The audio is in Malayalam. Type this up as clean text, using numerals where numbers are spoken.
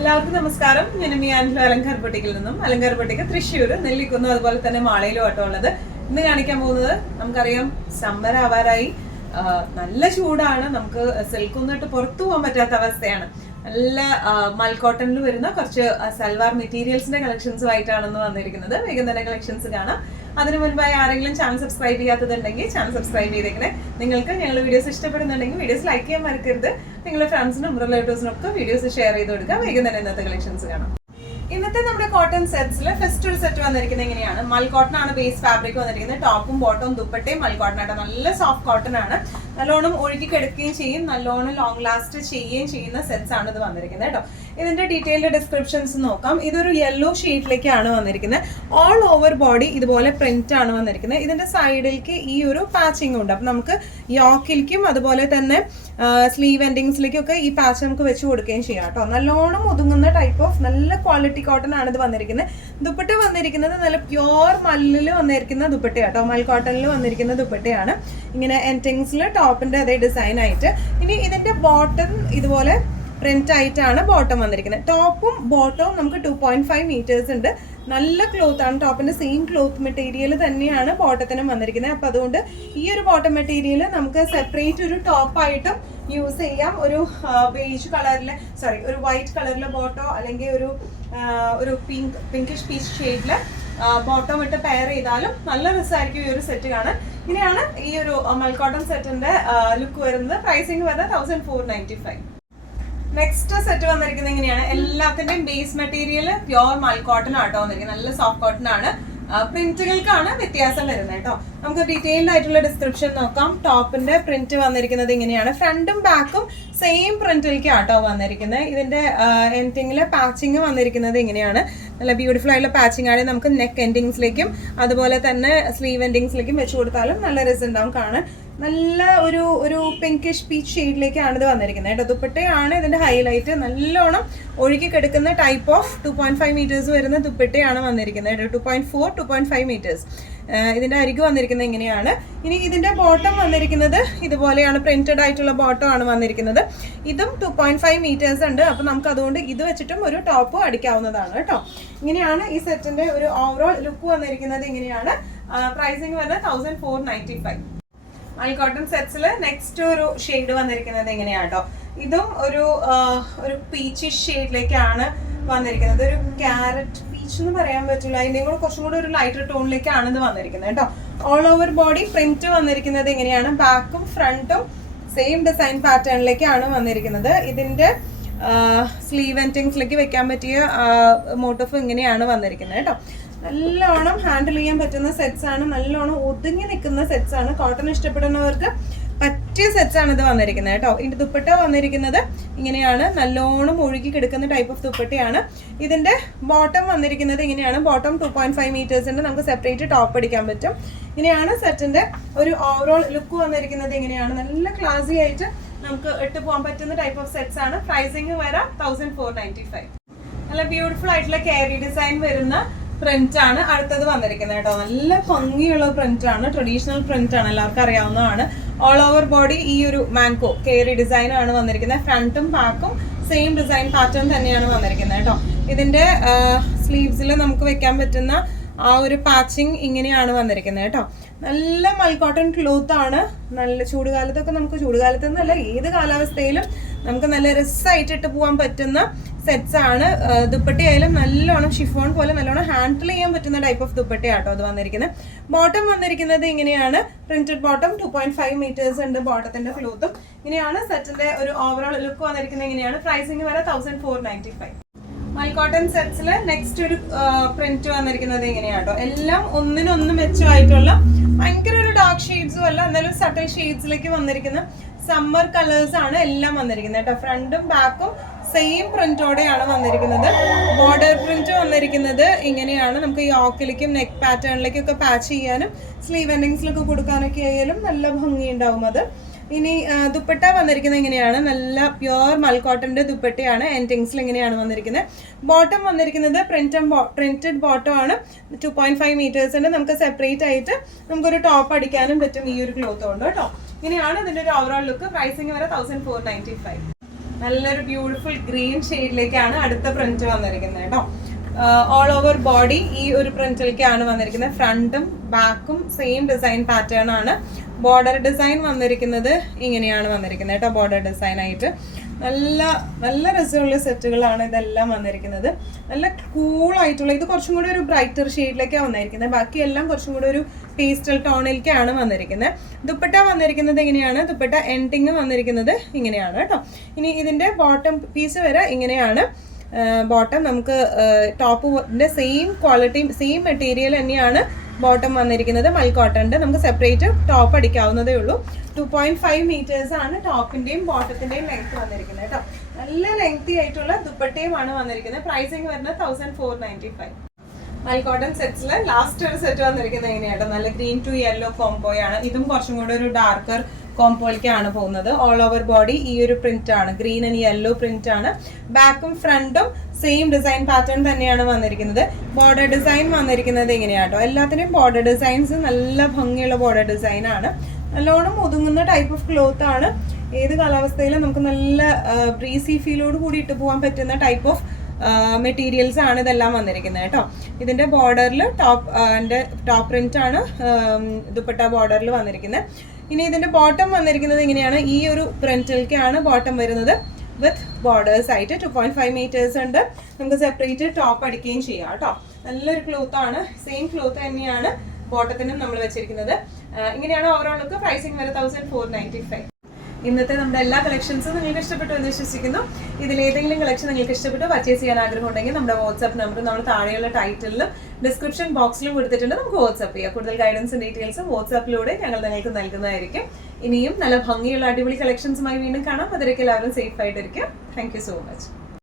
എല്ലാവർക്കും നമസ്കാരം. ഞാൻ മിയാൻഫ്ലോ അലങ്കാർ ബൊട്ടിക്കിൽ നിന്നും. അലങ്കാർ ബൊട്ടിക്ക് തൃശ്ശൂർ, നെല്ലിക്കുന്ന്, അതുപോലെ തന്നെ മാളയിലും ആട്ടോ ഉള്ളത്. ഇന്ന് കാണിക്കാൻ പോകുന്നത്, നമുക്കറിയാം സമ്മർ ആവാറായി, നല്ല ചൂടാണ്, നമുക്ക് സിൽക്കൊന്നും ഇട്ട് പുറത്തു പോകാൻ പറ്റാത്ത അവസ്ഥയാണ്. നല്ല മൽക്കോട്ടണിൽ വരുന്ന കുറച്ച് സൽവാർ മെറ്റീരിയൽസിന്റെ കളക്ഷൻസുമായിട്ടാണെന്ന് വന്നിരിക്കുന്നത്. വേഗം തന്നെ കളക്ഷൻസ് കാണാം. അതിനു മുൻപായി ആരെങ്കിലും ചാനൽ സബ്സ്ക്രൈബ് ചെയ്യാത്തതുണ്ടെങ്കിൽ ചാനൽ സബ്സ്ക്രൈബ് ചെയ്തേക്കണേ. നിങ്ങൾക്ക് ഞങ്ങളുടെ വീഡിയോസ് ഇഷ്ടപ്പെടുന്നുണ്ടെങ്കിൽ വീഡിയോസ് ലൈക്ക് ചെയ്യാൻ മറക്കരുത്. നിങ്ങളുടെ ഫ്രണ്ട്സിനും റിലേറ്റീവ്സിനും ഒക്കെ വീഡിയോസ് ഷെയർ ചെയ്ത് കൊടുക്കുക. വേഗം തന്നെ ഇന്നത്തെ കളക്ഷൻസ് കാണാം. ഇന്നത്തെ നമ്മുടെ കോട്ടൺ സെറ്റ്സിൽ ഫസ്റ്റ് ഒരു സെറ്റ് വന്നിരിക്കുന്നത് എങ്ങനെയാണ്, മൽ കോട്ടൺ ആണ് ബേസ് ഫാബ്രിക് വന്നിരിക്കുന്നത്. ടോപ്പും ബോട്ടവും ദുപ്പട്ടയും മൽ കോട്ടൺ ആട്ടോ. നല്ല സോഫ്റ്റ് കോട്ടൺ ആണ്, നല്ലോണം ഒഴുകി കിടക്കുകയും ചെയ്യും, നല്ലോണം ലോങ് ലാസ്റ്റ് ചെയ്യുകയും ചെയ്യുന്ന സെറ്റ്സ് ആണ് ഇത് വന്നിരിക്കുന്നത് കേട്ടോ. ഇതിന്റെ ഡീറ്റെയിൽഡ് ഡിസ്ക്രിപ്ഷൻസ് നോക്കാം. ഇതൊരു യെല്ലോ ഷീറ്റിലേക്കാണ് വന്നിരിക്കുന്നത്. ഓൾ ഓവർ ബോഡി ഇതുപോലെ പ്രിന്റ് ആണ് വന്നിരിക്കുന്നത്. ഇതിന്റെ സൈഡിലേക്ക് ഈ ഒരു പാച്ചിങ് ഉണ്ട്. അപ്പൊ നമുക്ക് യോക്കിലേക്കും അതുപോലെ തന്നെ സ്ലീവ് എൻഡിങ്സിലേക്കും ഒക്കെ ഈ പാച്ച് നമുക്ക് വെച്ച് കൊടുക്കുകയും ചെയ്യാം കേട്ടോ. നല്ലോണം ഒതുങ്ങുന്ന ടൈപ്പ് ഓഫ് നല്ല ക്വാളിറ്റി കോട്ടൺ ആണ് ഇത് വന്നിരിക്കുന്നത്. ദുപ്പട്ട വന്നിരിക്കുന്നത് നല്ല പ്യോർ മല്ലിൽ വന്നിരിക്കുന്ന ദുപ്പട്ട കേട്ടോ. മൽ കോട്ടണിൽ വന്നിരിക്കുന്ന ദുപ്പട്ടയാണ്. ഇങ്ങനെ എൻഡിങ്സിൽ ടോപ്പിന്റെ അതേ ഡിസൈൻ ആയിട്ട്. ഇനി ഇതിന്റെ ബോട്ടം ഇതുപോലെ പ്രിന്റ് ആയിട്ടാണ് ബോട്ടം വന്നിരിക്കുന്നത്. ടോപ്പും ബോട്ടവും നമുക്ക് 2.5 മീറ്റേഴ്സ് ഉണ്ട്. നല്ല ക്ലോത്ത് ആണ്. ടോപ്പിന്റെ സെയിം ക്ലോത്ത് മെറ്റീരിയൽ തന്നെയാണ് ബോട്ടത്തിനും വന്നിരിക്കുന്നത്. അപ്പൊ അതുകൊണ്ട് ഈ ഒരു ബോട്ടം മെറ്റീരിയൽ നമുക്ക് സെപ്പറേറ്റ് ഒരു ടോപ്പായിട്ടും യൂസ് ചെയ്യാം. ഒരു ബേജ് കളറിലെ ഒരു വൈറ്റ് കളറിലെ ബോട്ടോ അല്ലെങ്കിൽ ഒരു പിങ്കിഷ് പീച്ച് ഷെയ്ഡിലെ ബോട്ടം ഇട്ട് പെയർ ചെയ്താലും നല്ല രസമായിരിക്കും ഈ ഒരു സെറ്റ് കാണാൻ. ഇങ്ങനെയാണ് ഈ ഒരു മൽക്കോട്ടൺ സെറ്റിന്റെ ലുക്ക് വരുന്നത്. പ്രൈസിങ് വരുന്നത് 1495. നെക്സ്റ്റ് സെറ്റ് വന്നിരിക്കുന്നത് ഇങ്ങനെയാണ്. എല്ലാത്തിന്റെയും ബേസ് മെറ്റീരിയൽ പ്യോർ മൽ കോട്ടൺ ആട്ടോ വന്നിരിക്കുന്നത്. നല്ല സോഫ്റ്റ് കോട്ടൺ ആണ്. പ്രിന്റുകൾക്കാണ് വ്യത്യാസം വരുന്നത് കേട്ടോ. നമുക്ക് ഡീറ്റെയിൽഡ് ആയിട്ടുള്ള ഡിസ്ക്രിപ്ഷൻ നോക്കാം. ടോപ്പിന്റെ പ്രിന്റ് വന്നിരിക്കുന്നത് ഇങ്ങനെയാണ്. ഫ്രണ്ടും ബാക്കും സെയിം പ്രിന്റിലേക്ക് ആട്ടോ വന്നിരിക്കുന്നത്. ഇതിന്റെ എൻഡിങ്ങിലെ പാച്ചിങ് വന്നിരിക്കുന്നത് ഇങ്ങനെയാണ്. നല്ല ബ്യൂട്ടിഫുൾ ആയിട്ടുള്ള പാച്ചിങ് ആണ്. നമുക്ക് നെക്ക് എൻഡിങ്സിലേക്കും അതുപോലെ തന്നെ സ്ലീവ് എൻഡിങ്സിലേക്കും വെച്ച് കൊടുത്താലും നല്ല രസം ഉണ്ടാവും കാണാൻ. നല്ല ഒരു പിങ്കിഷ് പീച്ച് ഷെയ്ഡിലേക്കാണ് ഇത് വന്നിരിക്കുന്നത് കേട്ടോ. ദുപ്പട്ടയാണ് ഇതിന്റെ ഹൈലൈറ്റ്. നല്ലോണം ഒഴുകി കിടക്കുന്ന ടൈപ്പ് ഓഫ് 2.5 മീറ്റേഴ്സ് വരുന്ന ദുപ്പട്ടയാണ് വന്നിരിക്കുന്നത് കേട്ടോ. 2.5 മീറ്റേഴ്സ് ഇതിന്റെ അരികു വന്നിരിക്കുന്നത് ഇങ്ങനെയാണ്. ഇനി ഇതിന്റെ ബോട്ടം വന്നിരിക്കുന്നത് ഇതുപോലെയാണ്. പ്രിന്റഡ് ആയിട്ടുള്ള ബോട്ടം ആണ് വന്നിരിക്കുന്നത്. ഇതും 2.5 മീറ്റേഴ്സ് ഉണ്ട്. അപ്പൊ നമുക്ക് അതുകൊണ്ട് ഇത് വെച്ചിട്ടും ഒരു ടോപ്പ് അടിക്കാവുന്നതാണ് കേട്ടോ. ഇങ്ങനെയാണ് ഈ സെറ്റിന്റെ ഒരു ഓവറോൾ ലുക്ക് വന്നിരിക്കുന്നത്. ഇങ്ങനെയാണ്. പ്രൈസിങ് വരുന്നത് 1495. മൽ കോട്ടൺ സെറ്റ്സിൽ നെക്സ്റ്റ് ഒരു ഷെയ്ഡ് വന്നിരിക്കുന്നത് എങ്ങനെയാണ് കേട്ടോ. ഇതും ഒരു പീച്ചിഷ് ഷെയ്ഡിലേക്കാണ് വന്നിരിക്കുന്നത്. ഒരു ക്യാരറ്റ് പീച്ച് എന്ന് പറയാൻ പറ്റില്ല, അതിൻ്റെയും കൂടെ കുറച്ചും കൂടെ ഒരു ലൈറ്റർ ടോണിലേക്കാണ് ഇത് വന്നിരിക്കുന്നത് കേട്ടോ. ഓൾ ഓവർ ബോഡി പ്രിന്റ് വന്നിരിക്കുന്നത് എങ്ങനെയാണ്. ബാക്കും ഫ്രണ്ടും സെയിം ഡിസൈൻ പാറ്റേണിലേക്കാണ് വന്നിരിക്കുന്നത്. ഇതിന്റെ സ്ലീവ് എൻഡിങ്സിലേക്ക് വെക്കാൻ പറ്റിയ മോട്ടോഫ് ഇങ്ങനെയാണ് വന്നിരിക്കുന്നത് കേട്ടോ. നല്ലോണം ഹാൻഡിൽ ചെയ്യാൻ പറ്റുന്ന സെറ്റ്സ് ആണ്. നല്ലോണം ഒതുങ്ങി നിൽക്കുന്ന സെറ്റ്സ് ആണ്. കോട്ടൺ ഇഷ്ടപ്പെടുന്നവർക്ക് പറ്റിയ സെറ്റ്സ് ആണ് ഇത് വന്നിരിക്കുന്നത് കേട്ടോ. ഇതിന്റെ ദുപ്പട്ട വന്നിരിക്കുന്നത് ഇങ്ങനെയാണ്. നല്ലോണം ഒഴുകി കിടക്കുന്ന ടൈപ്പ് ഓഫ് ദുപ്പട്ടയാണ്. ഇതിന്റെ ബോട്ടം വന്നിരിക്കുന്നത് ഇങ്ങനെയാണ്. ബോട്ടം 2.5 മീറ്റേഴ്സ് ഉണ്ട്. നമുക്ക് സെപ്പറേറ്റ് ടോപ്പ് അടിക്കാൻ പറ്റും. ഇങ്ങനെയാണ് സെറ്റിന്റെ ഒരു ഓവറോൾ ലുക്ക് വന്നിരിക്കുന്നത്. ഇങ്ങനെയാണ്. നല്ല ക്ലാസി ആയിട്ട് നമുക്ക് ഇട്ട് പോകാൻ പറ്റുന്ന ടൈപ്പ് ഓഫ് സെറ്റ്സ് ആണ്. പ്രൈസിങ് വരാം 1495. നല്ല ബ്യൂട്ടിഫുൾ ആയിട്ടുള്ള കാരി ഡിസൈൻ വരുന്ന പ്രിന്റ് ആണ് അടുത്തത് വന്നിരിക്കുന്നത് കേട്ടോ. നല്ല ഭംഗിയുള്ള പ്രിന്റ് ആണ്. ട്രഡീഷണൽ പ്രിന്റ് ആണ്, എല്ലാവർക്കും അറിയാവുന്നതാണ്. ഓൾ ഓവർ ബോഡി ഈ ഒരു മാങ്കോ കേറി ഡിസൈൻ ആണ് വന്നിരിക്കുന്നത്. ഫ്രണ്ടും ബാക്കും സെയിം ഡിസൈൻ പാറ്റേൺ തന്നെയാണ് വന്നിരിക്കുന്നത് കേട്ടോ. ഇതിന്റെ സ്ലീവ്സിൽ നമുക്ക് വെക്കാൻ പറ്റുന്ന ആ ഒരു പാച്ചിങ് ഇങ്ങനെയാണ് വന്നിരിക്കുന്നത് കേട്ടോ. നല്ല മൽ കോട്ടൺ ക്ലോത്ത് ആണ്. നല്ല ചൂടുകാലത്തൊക്കെ നമുക്ക്, ചൂടുകാലത്ത് എന്നല്ല ഏത് കാലാവസ്ഥയിലും നമുക്ക് നല്ല രസമായിട്ട് ഇട്ട് പോകാൻ പറ്റുന്ന സെറ്റ്സ് ആണ്. ദുപ്പട്ടയായാലും നല്ലോണം ഷിഫോൺ പോലെ നല്ലോണം ഹാൻഡിൽ ചെയ്യാൻ പറ്റുന്ന ടൈപ്പ് ഓഫ് ദുപ്പട്ടയാട്ടോ അത് വന്നിരിക്കുന്നത്. ബോട്ടം വന്നിരിക്കുന്നത് ഇങ്ങനെയാണ്. പ്രിന്റഡ് ബോട്ടം 2.5 മീറ്റേഴ്സ് ഉണ്ട് ബോട്ടത്തിന്റെ ക്ലോത്തും. ഇങ്ങനെയാണ് സെറ്റിന്റെ ഒരു ഓവറോൾ ലുക്ക് വന്നിരിക്കുന്നത്. ഇങ്ങനെയാണ്. പ്രൈസിങ് വരെ 1495. മൽ കോട്ടൺ സെറ്റ്സിൽ നെക്സ്റ്റ് ഒരു പ്രിന്റ് വന്നിരിക്കുന്നത് ഇങ്ങനെയാട്ടോ. എല്ലാം ഒന്നിനൊന്നും മെച്ചമായിട്ടുള്ള ഭയങ്കര ഒരു ഡാർക്ക് ഷെയ്ഡ്സും അല്ല, എന്നാലും സട്ടൽ ഷെയ്ഡ്സിലേക്ക് വന്നിരിക്കുന്ന സമ്മർ കളേഴ്സ് ആണ് എല്ലാം വന്നിരിക്കുന്നത് കേട്ടോ. ഫ്രണ്ടും ബാക്കും സെയിം പ്രിന്റോടെയാണ് വന്നിരിക്കുന്നത്. ബോർഡർ പ്രിന്റ് വന്നിരിക്കുന്നത് ഇങ്ങനെയാണ്. നമുക്ക് യോക്കിലേക്കും നെക്ക് പാറ്റേണിലേക്കും ഒക്കെ പാച്ച് ചെയ്യാനും സ്ലീവ് എൻഡിങ്സിലൊക്കെ കൊടുക്കാനൊക്കെ ആയാലും നല്ല ഭംഗി ഉണ്ടാവും അത്. ഇനി ദുപ്പട്ട വന്നിരിക്കുന്നത് ഇങ്ങനെയാണ്. നല്ല പ്യോർ മൽ കോട്ടന്റെ ദുപ്പട്ടയാണ്. എൻഡിങ്സിൽ ഇങ്ങനെയാണ് വന്നിരിക്കുന്നത്. ബോട്ടം വന്നിരിക്കുന്നത് പ്രിന്റഡ് ബോട്ടം ആണ്. 2.5 മീറ്റേഴ്സ് ഉണ്ട്. നമുക്ക് സെപ്പറേറ്റ് ആയിട്ട് നമുക്കൊരു ടോപ്പ് അടിക്കാനും പറ്റും ഈ ഒരു ക്ലോത്ത് കൊണ്ട് കേട്ടോ. ഇങ്ങനെയാണ് ഇതിന്റെ ഒരു ഓവറോൾ ലുക്ക്. പ്രൈസിങ് വരെ 1495. നല്ലൊരു ബ്യൂട്ടിഫുൾ ഗ്രീൻ ഷെയ്ഡിലേക്കാണ് അടുത്ത പ്രിന്റ് വന്നിരിക്കുന്നത് കേട്ടോ. ഓൾ ഓവർ ബോഡി ഈ ഒരു പ്രിന്റിലേക്കാണ് വന്നിരിക്കുന്നത്. ഫ്രണ്ടും ബാക്കും സെയിം ഡിസൈൻ പാറ്റേൺ ആണ്. ബോർഡർ ഡിസൈൻ വന്നിരിക്കുന്നത് ഇങ്ങനെയാണ് വന്നിരിക്കുന്നത് കേട്ടോ. ബോർഡർ ഡിസൈൻ ആയിട്ട് നല്ല നല്ല രസമുള്ള സെറ്റുകളാണ് ഇതെല്ലാം വന്നിരിക്കുന്നത്. നല്ല കൂളായിട്ടുള്ള, ഇത് കുറച്ചും കൂടി ഒരു ബ്രൈറ്റർ ഷെയ്ഡിലേക്കാണ് വന്നിരിക്കുന്നത്. ബാക്കിയെല്ലാം കുറച്ചും കൂടി ഒരു പേസ്റ്റൽ ടോണിലേക്കാണ് വന്നിരിക്കുന്നത്. ദുപ്പട്ട വന്നിരിക്കുന്നത് എങ്ങനെയാണ്, ദുപ്പട്ട എൻഡിങ് വന്നിരിക്കുന്നത് ഇങ്ങനെയാണ് കേട്ടോ. ഇനി ഇതിൻ്റെ ബോട്ടം പീസ് വരെ ഇങ്ങനെയാണ്. ബോട്ടം നമുക്ക് ടോപ്പിൻ്റെ സെയിം ക്വാളിറ്റി സെയിം മെറ്റീരിയൽ തന്നെയാണ് ബോട്ടം വന്നിരിക്കുന്നത്. മൽ കോട്ടൻ്റെ നമുക്ക് സെപ്പറേറ്റ് ടോപ്പ് അടിക്കാവുന്നതേ ഉള്ളൂ. 2.5 meters ആണ് ടോപ്പിന്റെയും ബോട്ടത്തിന്റെയും ലെങ്ത് വന്നിരിക്കുന്നത് കേട്ടോ. നല്ല ലെങ്തി ആയിട്ടുള്ള ദുപ്പട്ടയുമാണ് വന്നിരിക്കുന്നത്. പ്രൈസിങ് വരുന്നത് 1495. മൽ കോട്ടൺ സെറ്റ്സിൽ ലാസ്റ്റ് ഒരു സെറ്റ് വന്നിരിക്കുന്നത് എങ്ങനെയാട്ടോ, നല്ല ഗ്രീൻ ടു യെല്ലോ കോംബോയാണ്. ഇതും കുറച്ചും കൂടെ ഒരു ഡാർക്കർ കോംബോയിലേക്കാണ് പോകുന്നത്. ഓൾ ഓവർ ബോഡി ഈ ഒരു പ്രിന്റ് ആണ്, ഗ്രീൻ ആൻഡ് യെല്ലോ പ്രിന്റ് ആണ്. ബാക്കും ഫ്രണ്ടും സെയിം ഡിസൈൻ പാറ്റേൺ തന്നെയാണ് വന്നിരിക്കുന്നത്. ബോർഡർ ഡിസൈൻ വന്നിരിക്കുന്നത് എങ്ങനെയാട്ടോ, എല്ലാത്തിനും ബോർഡർ ഡിസൈൻസ് നല്ല ഭംഗിയുള്ള ബോർഡർ ഡിസൈൻ ആണ്. നല്ലോണം ഒതുങ്ങുന്ന ടൈപ്പ് ഓഫ് ക്ലോത്ത് ആണ്. ഏത് കാലാവസ്ഥയിലും നമുക്ക് നല്ല ബ്രീസി ഫീലോട് കൂടി ഇട്ട് പോകാൻ പറ്റുന്ന ടൈപ്പ് ഓഫ് മെറ്റീരിയൽസ് ആണ് ഇതെല്ലാം വന്നിരിക്കുന്നത് കേട്ടോ. ഇതിന്റെ ബോർഡറിൽ ടോപ്പ് പ്രിന്റ് ആണ് ദുപ്പട്ട ബോർഡറിൽ വന്നിരിക്കുന്നത്. ഇനി ഇതിന്റെ ബോട്ടം വന്നിരിക്കുന്നത് ഇങ്ങനെയാണ്. ഈ ഒരു പ്രിന്റിലേക്കാണ് ബോട്ടം വരുന്നത് വിത്ത് ബോർഡേഴ്സ് ആയിട്ട്. 2.5 meters ഉണ്ട്. നമുക്ക് സെപ്പറേറ്റ് ടോപ്പ് അടിക്കുകയും ചെയ്യാം കേട്ടോ. നല്ലൊരു ക്ലോത്ത് ആണ്. സെയിം ക്ലോത്ത് തന്നെയാണ് ബോട്ടത്തിനും നമ്മൾ വെച്ചിരിക്കുന്നത്. ഇങ്ങനെയാണ് ഓവറോൾ ലുക്ക്. പ്രൈസിങ് വരെ 1495. ഇന്നത്തെ നമ്മുടെ എല്ലാ കളക്ഷൻസും നിങ്ങൾക്ക് ഇഷ്ടപ്പെട്ടു എന്ന് വിശ്വസിക്കുന്നു. ഇതിലേതെങ്കിലും കളക്ഷൻ നിങ്ങൾക്ക് ഇഷ്ടപ്പെട്ടു പർച്ചേസ് ചെയ്യാൻ ആഗ്രഹം ഉണ്ടെങ്കിൽ നമ്മുടെ വാട്സ്ആപ്പ് നമ്പർ നമ്മൾ താഴെയുള്ള ടൈറ്റിലും ഡിസ്ക്രിപ്ഷൻ ബോക്സിലും കൊടുത്തിട്ടുണ്ട്. നമുക്ക് വാട്സ്ആപ്പ് ചെയ്യാം. കൂടുതൽ ഗൈഡൻസും ഡീറ്റെയിൽസും വാട്സ്ആപ്പിലൂടെ ഞങ്ങൾ നിങ്ങൾക്ക് നൽകുന്നതായിരിക്കും. ഇനിയും നല്ല ഭംഗിയുള്ള അടിപൊളി കളക്ഷൻസുമായി വീണ്ടും കാണാം. അതിലേക്ക് എല്ലാവരും സേഫ് ആയിട്ടിരിക്കും. Thank you so much.